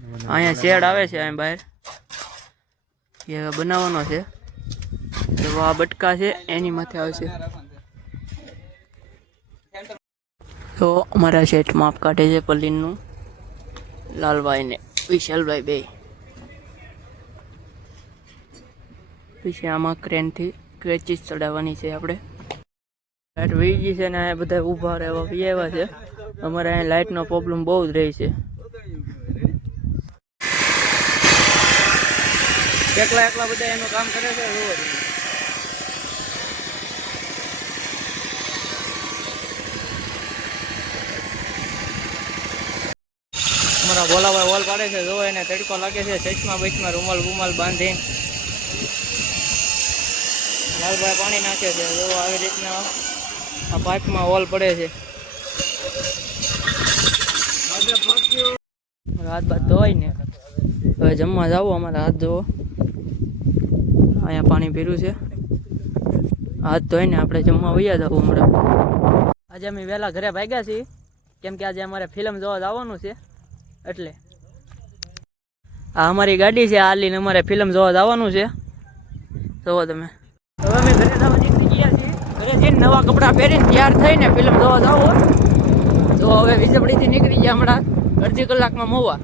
અહીંયા શેડ આવે છે અહીં બહાર એ બનાવવાનો છે તો આ બટકા છે એની માથે આવશે તો અમારા શેઠ માપ કાઢે છે પલ્લીનું લાલભાઈ ને વિશાલભાઈ બે પછી આમાં ક્રેનથી ક્રેચીસ ચડાવવાની છે આપણે લાઇટ વહી ગઈ છે ને બધા ઊભા રહેવા આવ્યા છે અમારે અહીંયા લાઇટનો પ્રોબ્લેમ બહુ જ રહી છે એકલા બધા એનું કામ કરે છે અમારા ભોલાભાઈ વોલ પાડે છે જોવો એને તડકો લાગે છે ચશ્મા બચમાં રૂમાલ બાંધીને લાલભાઈ પાણી નાખે છે જોવો આવી રીતના આ પાઇપમાં વોલ પડે છે હાથ બાદ ધોવાય ને હવે જમવા જાવ અમારા હાથ ધોવો અહીંયા પાણી પીરું છે હાથ ધોઈને આપણે જમવા વૈયા જવું હમણાં આજે અમે વહેલા ઘરે ભાગ્યા છીએ કેમ કે આજે અમારે ફિલ્મ જોવા જવાનું છે એટલે આ અમારી ગાડી છે આ લઈને અમારે ફિલ્મ જોવા જવાનું છે જોવો તમે હવે અમે ઘરે જવા નીકળી ગયા છીએ ઘરે જઈને નવા કપડાં પહેરીને તૈયાર થઈને ફિલ્મ જોવા જાવ તો હવે વીજળીથી નીકળી ગયા હમણાં અડધી કલાકમાં મોવા